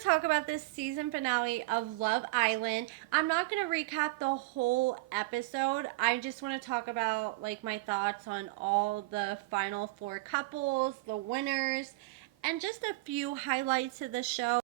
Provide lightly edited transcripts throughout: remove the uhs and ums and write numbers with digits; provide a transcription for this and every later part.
to talk about this season finale of Love Island. I'm not going to recap the whole episode. I just want to talk about like my thoughts on all the final four couples, the winners, and just a few highlights of the show.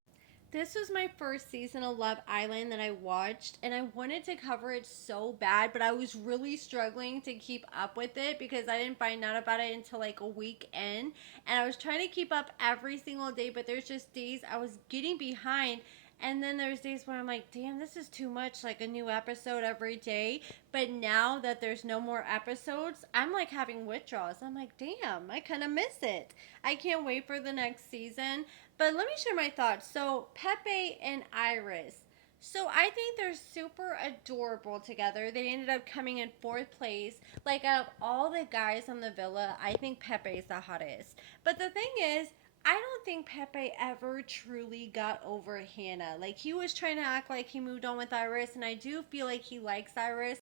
This was my first season of Love Island that I watched, and I wanted to cover it so bad, but I was really struggling to keep up with it because I didn't find out about it until like a week in. And I was trying to keep up every single day, but there's just days I was getting behind. And then there's days where I'm like, damn, this is too much, like a new episode every day. But now that there's no more episodes, I'm like having withdrawals. I'm like, damn, I kind of miss it. I can't wait for the next season. But let me share my thoughts. So, Pepe and Iris. So, I think they're super adorable together. They ended up coming in fourth place. Like, out of all the guys on the villa, I think Pepe is the hottest. But the thing is, I don't think Pepe ever truly got over Hannah. Like, he was trying to act like he moved on with Iris, and I do feel like he likes Iris.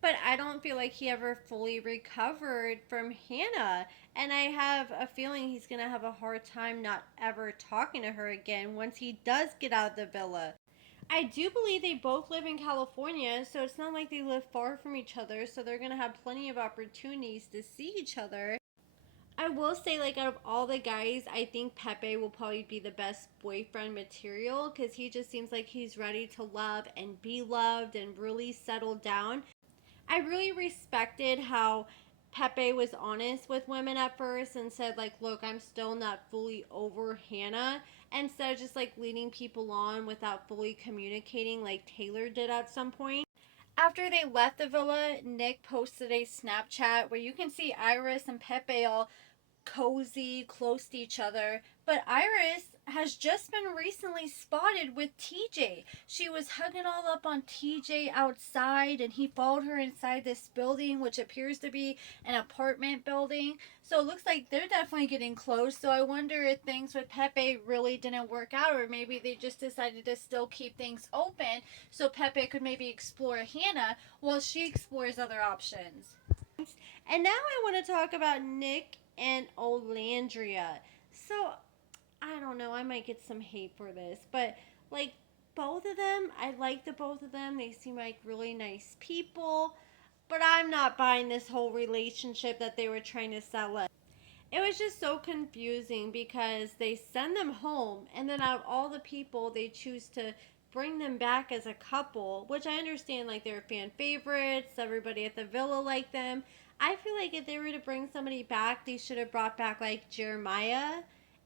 But I don't feel like he ever fully recovered from Hannah. And I have a feeling he's going to have a hard time not ever talking to her again once he does get out of the villa. I do believe they both live in California, so it's not like they live far from each other, so they're going to have plenty of opportunities to see each other. I will say, like, out of all the guys, I think Pepe will probably be the best boyfriend material because he just seems like he's ready to love and be loved and really settle down. I really respected how Pepe was honest with women at first and said, like, look, I'm still not fully over Hannah. Instead of just like leading people on without fully communicating like Taylor did at some point. After they left the villa, Nick posted a Snapchat where you can see Iris and Pepe all cozy, close to each other. But Iris has just been recently spotted with TJ. She was hugging all up on TJ outside, and he followed her inside this building, which appears to be an apartment building. So it looks like they're definitely getting close. So I wonder if things with Pepe really didn't work out, or maybe they just decided to still keep things open so Pepe could maybe explore Hannah while she explores other options. And now I want to talk about Nick and Olandria. So I don't know, I might get some hate for this, but like both of them, I like the both of them. They seem like really nice people, but I'm not buying this whole relationship that they were trying to sell us. It was just so confusing because they send them home, and then out of all the people, they choose to bring them back as a couple, which I understand, like they're fan favorites, everybody at the villa liked them. I feel like if they were to bring somebody back, they should have brought back like Jeremiah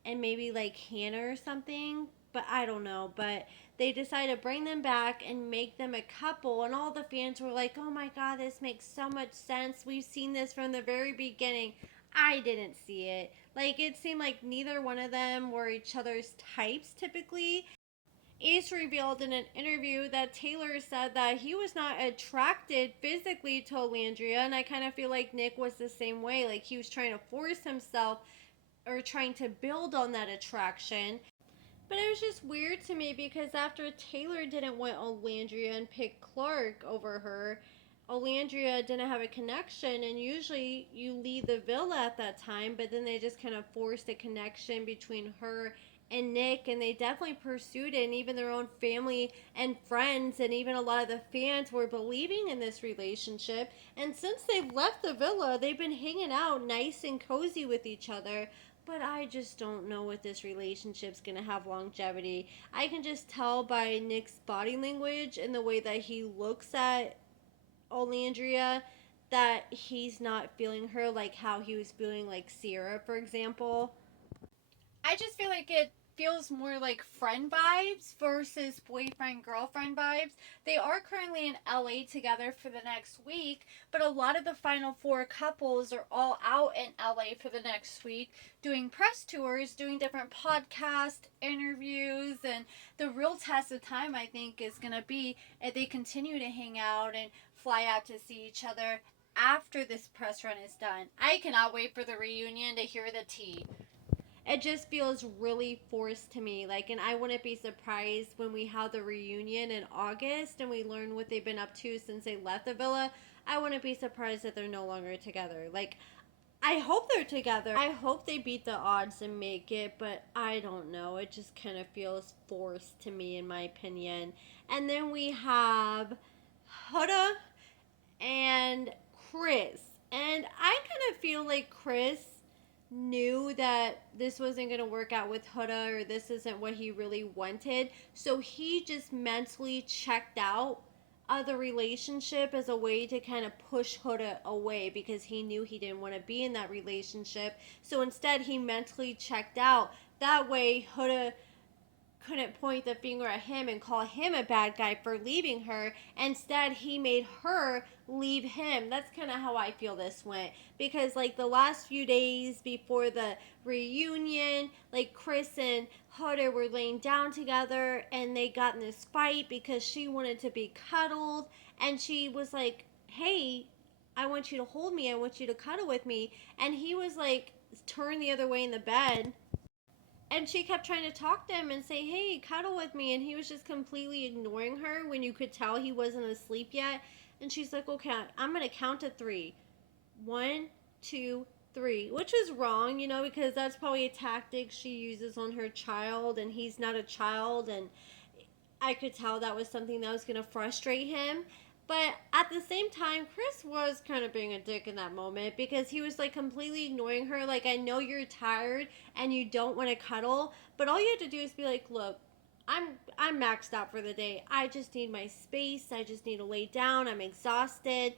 and maybe like Hannah or something, but I don't know. But they decided to bring them back and make them a couple, and all the fans were like, oh my god, this makes so much sense. We've seen this from the very beginning. I didn't see it. Like, it seemed like neither one of them were each other's types typically. Ace revealed in an interview that Taylor said that he was not attracted physically to Olandria, and I kind of feel like Nick was the same way. Like, he was trying to force himself or trying to build on that attraction. But it was just weird to me because after Taylor didn't want Olandria and picked Clark over her, Olandria didn't have a connection, and usually you leave the villa at that time, but then they just kind of forced a connection between her and Nick, and they definitely pursued it, and even their own family and friends, and even a lot of the fans were believing in this relationship. And since they've left the villa, they've been hanging out nice and cozy with each other. But I just don't know if this relationship's gonna have longevity. I can just tell by Nick's body language and the way that he looks at Olandria that he's not feeling her like how he was feeling like Sierra, for example. I just feel like it feels more like friend vibes versus boyfriend girlfriend vibes. They are currently in LA together for the next week, but a lot of the final four couples are all out in LA for the next week doing press tours, doing different podcast interviews, and the real test of time I think is going to be if they continue to hang out and fly out to see each other after this press run is done. I cannot wait for the reunion to hear the tea. It just feels really forced to me. Like, and I wouldn't be surprised when we have the reunion in August and we learn what they've been up to since they left the villa. I wouldn't be surprised that they're no longer together. Like, I hope they're together. I hope they beat the odds and make it, but I don't know. It just kind of feels forced to me, in my opinion. And then we have Huda and Chris. And I kind of feel like Chris knew that this wasn't going to work out with Huda, or this isn't what he really wanted. So he just mentally checked out of the relationship as a way to kind of push Huda away, because he knew he didn't want to be in that relationship. So instead, he mentally checked out. That way, Huda couldn't point the finger at him and call him a bad guy for leaving her. Instead, he made her leave him. That's kind of how I feel this went. Because, like, the last few days before the reunion, like, Chris and Huda were laying down together and they got in this fight because she wanted to be cuddled. And she was like, hey, I want you to hold me. I want you to cuddle with me. And he was like, turned the other way in the bed, and she kept trying to talk to him and say, hey, cuddle with me. And he was just completely ignoring her when you could tell he wasn't asleep yet. And she's like, okay, I'm going to count to 3. 1, 2, 3. Which is wrong, because that's probably a tactic she uses on her child. And he's not a child. And I could tell that was something that was going to frustrate him. But at the same time, Chris was kind of being a dick in that moment, because he was like completely ignoring her. Like, I know you're tired and you don't want to cuddle, but all you have to do is be like, look, I'm maxed out for the day. I just need my space. I just need to lay down. I'm exhausted.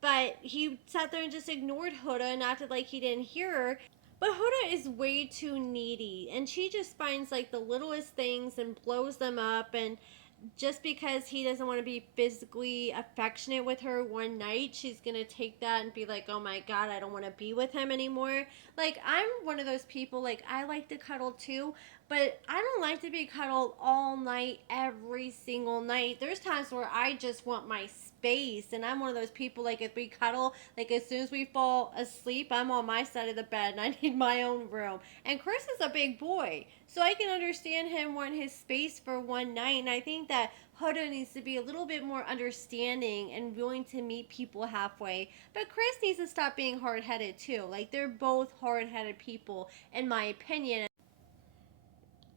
But he sat there and just ignored Huda and acted like he didn't hear her. But Huda is way too needy, and she just finds like the littlest things and blows them up. And just because he doesn't want to be physically affectionate with her one night, she's gonna take that and be like, oh my god, I don't want to be with him anymore. Like, I'm one of those people, like, I like to cuddle too, but I don't like to be cuddled all night, every single night. There's times where I just want my space, and I'm one of those people, like, if we cuddle, like, as soon as we fall asleep, I'm on my side of the bed and I need my own room. And Chris is a big boy, so I can understand him wanting his space for one night. And I think that Huda needs to be a little bit more understanding and willing to meet people halfway. But Chris needs to stop being hard headed too. Like, they're both hard headed people, in my opinion.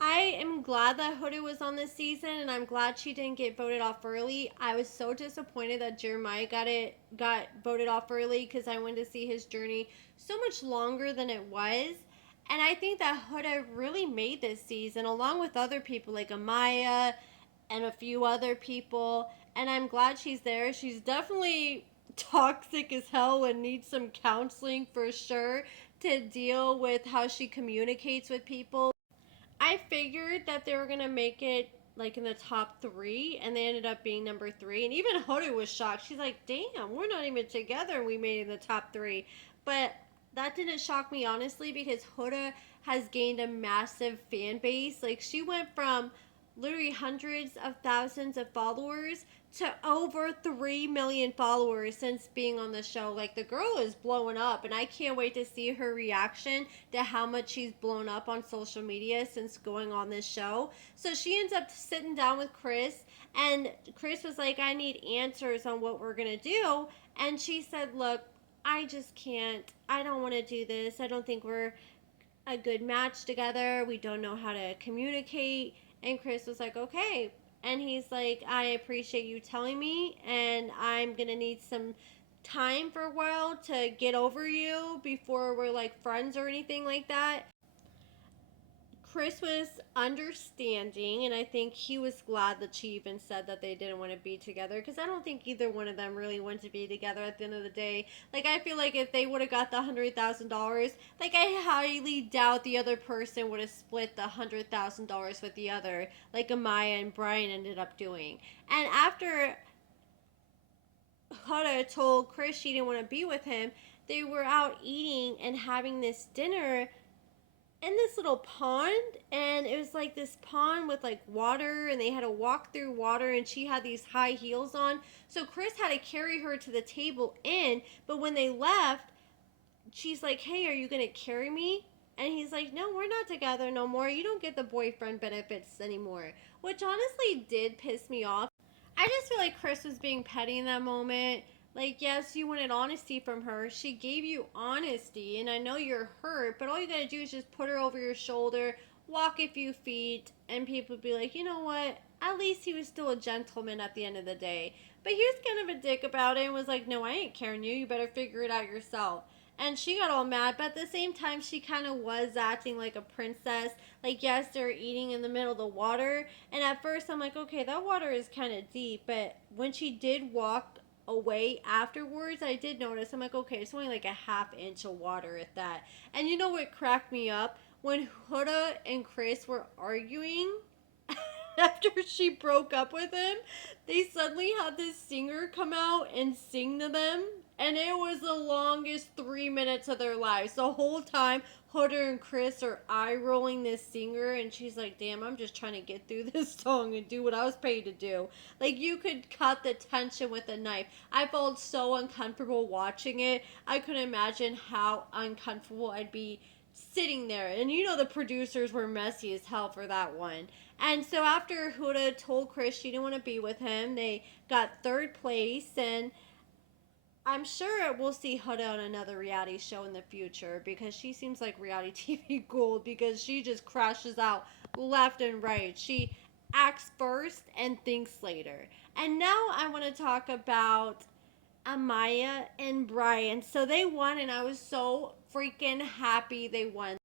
I am glad that Huda was on this season, and I'm glad she didn't get voted off early. I was so disappointed that Jeremiah got voted off early, because I wanted to see his journey so much longer than it was. And I think that Huda really made this season, along with other people like Amaya and a few other people. And I'm glad she's there. She's definitely toxic as hell and needs some counseling for sure to deal with how she communicates with people. I figured that they were gonna make it like in the top 3, and they ended up being number 3. And even Hoda was shocked. She's like, "Damn, we're not even together, and we made it in the top 3." But that didn't shock me, honestly, because Hoda has gained a massive fan base. Like, she went from literally hundreds of thousands of followers to over 3 million followers since being on the show. Like, the girl is blowing up, and I can't wait to see her reaction to how much she's blown up on social media since going on this show. So she ends up sitting down with Chris, and Chris was like, I need answers on what we're gonna do. And she said, look, I just can't. I don't want to do this. I don't think we're a good match together. We don't know how to communicate. And Chris was like, okay. And he's like, I appreciate you telling me, and I'm going to need some time for a while to get over you before we're like friends or anything like that. Chris was understanding, and I think he was glad that she even said that they didn't want to be together, because I don't think either one of them really want to be together at the end of the day. Like, I feel like if they would have got the $100,000, like, I highly doubt the other person would have split the $100,000 with the other, like Amaya and Brian ended up doing. And after Huda told Chris she didn't want to be with him, they were out eating and having this dinner in this little pond, and it was like this pond with like water, and they had to walk through water, and she had these high heels on, so Chris had to carry her to the table in. But when they left, she's like, hey, are you gonna carry me? And he's like, no, we're not together no more. You don't get the boyfriend benefits anymore, which honestly did piss me off. I just feel like Chris was being petty in that moment, Like, yes, you wanted honesty from her. She gave you honesty, and I know you're hurt, but all you gotta do is just put her over your shoulder, walk a few feet, and people would be like, you know what? At least he was still a gentleman at the end of the day. But he was kind of a dick about it and was like, no, I ain't carrying you. You better figure it out yourself. And she got all mad, but at the same time, she kind of was acting like a princess. Like, yes, they're eating in the middle of the water. And at first, I'm like, okay, that water is kind of deep. But when she did walk away afterwards, I did notice. I'm like, okay, it's only like a half inch of water at that. And you know what cracked me up? When Huda and Chris were arguing after she broke up with him, they suddenly had this singer come out and sing to them. And it was the longest 3 minutes of their lives. The whole time, Huda and Chris are eye rolling this singer, and she's like, damn, I'm just trying to get through this song and do what I was paid to do. Like, you could cut the tension with a knife. I felt so uncomfortable watching it. I couldn't imagine how uncomfortable I'd be sitting there. And you know, the producers were messy as hell for that one. And so after Huda told Chris she didn't want to be with him, they got third place. And I'm sure we'll see Huda on another reality show in the future because she seems like reality TV gold because she just crashes out left and right. She acts first and thinks later. And now I want to talk about Amaya and Brian. So they won, and I was so freaking happy they won.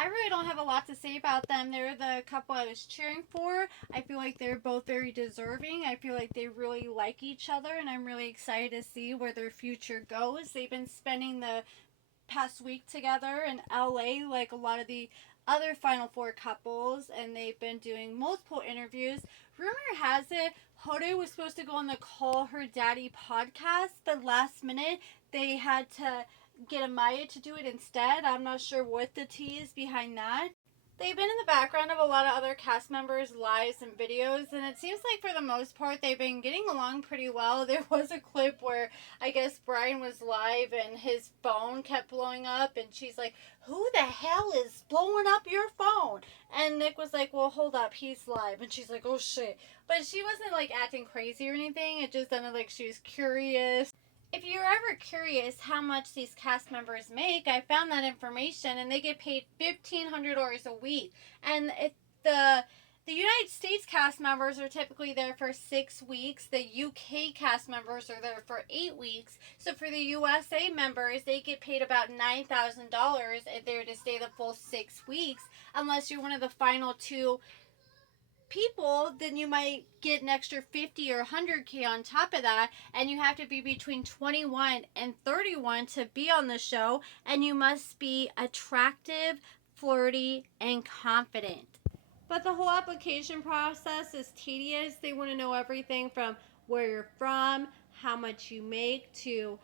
I really don't have a lot to say about them. They're the couple I was cheering for. I feel like they're both very deserving. I feel like they really like each other, and I'm really excited to see where their future goes. They've been spending the past week together in LA, like a lot of the other Final Four couples, and they've been doing multiple interviews. Rumor has it, Hoda was supposed to go on the Call Her Daddy podcast, but last minute they had to get Amaya to do it instead. I'm not sure what the tea is behind that. They've been in the background of a lot of other cast members' lives and videos, and it seems like for the most part they've been getting along pretty well. There was a clip where I guess Brian was live and his phone kept blowing up, and she's like, who the hell is blowing up your phone? And Nick was like, well, hold up, he's live. And she's like, oh shit. But she wasn't like acting crazy or anything. It just sounded like she was curious. If you're ever curious how much these cast members make, I found that information, and they get paid $1,500 a week. And if the United States cast members are typically there for 6 weeks. The UK cast members are there for 8 weeks. So for the USA members, they get paid about $9,000 if they're to stay the full 6 weeks, unless you're one of the final two people. Then you might get an extra 50 or 100K on top of that, and you have to be between 21 and 31 to be on the show, and you must be attractive, flirty, and confident. But the whole application process is tedious. They want to know everything from where you're from, how much you make, to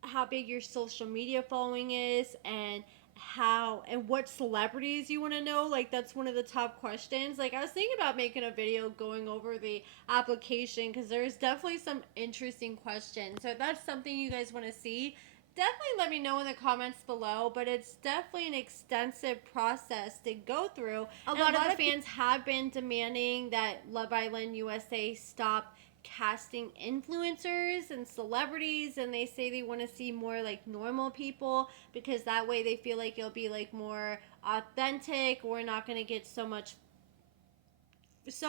how big your social media following is, and how and what celebrities you want to know. Like, that's one of the top questions. Like, I was thinking about making a video going over the application because there's definitely some interesting questions. So if that's something you guys want to see, definitely let me know in the comments below. But it's definitely an extensive process to go through. A lot of the fans have been demanding that Love Island USA stop casting influencers and celebrities, and they say they want to see more like normal people because that way they feel like it'll be like more authentic. We're not going to get so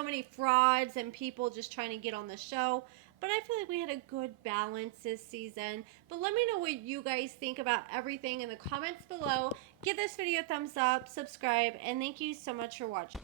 many frauds and people just trying to get on the show. But I feel like we had a good balance this season. But let me know what you guys think about everything in the comments below. Give this video a thumbs up, subscribe, and thank you so much for watching.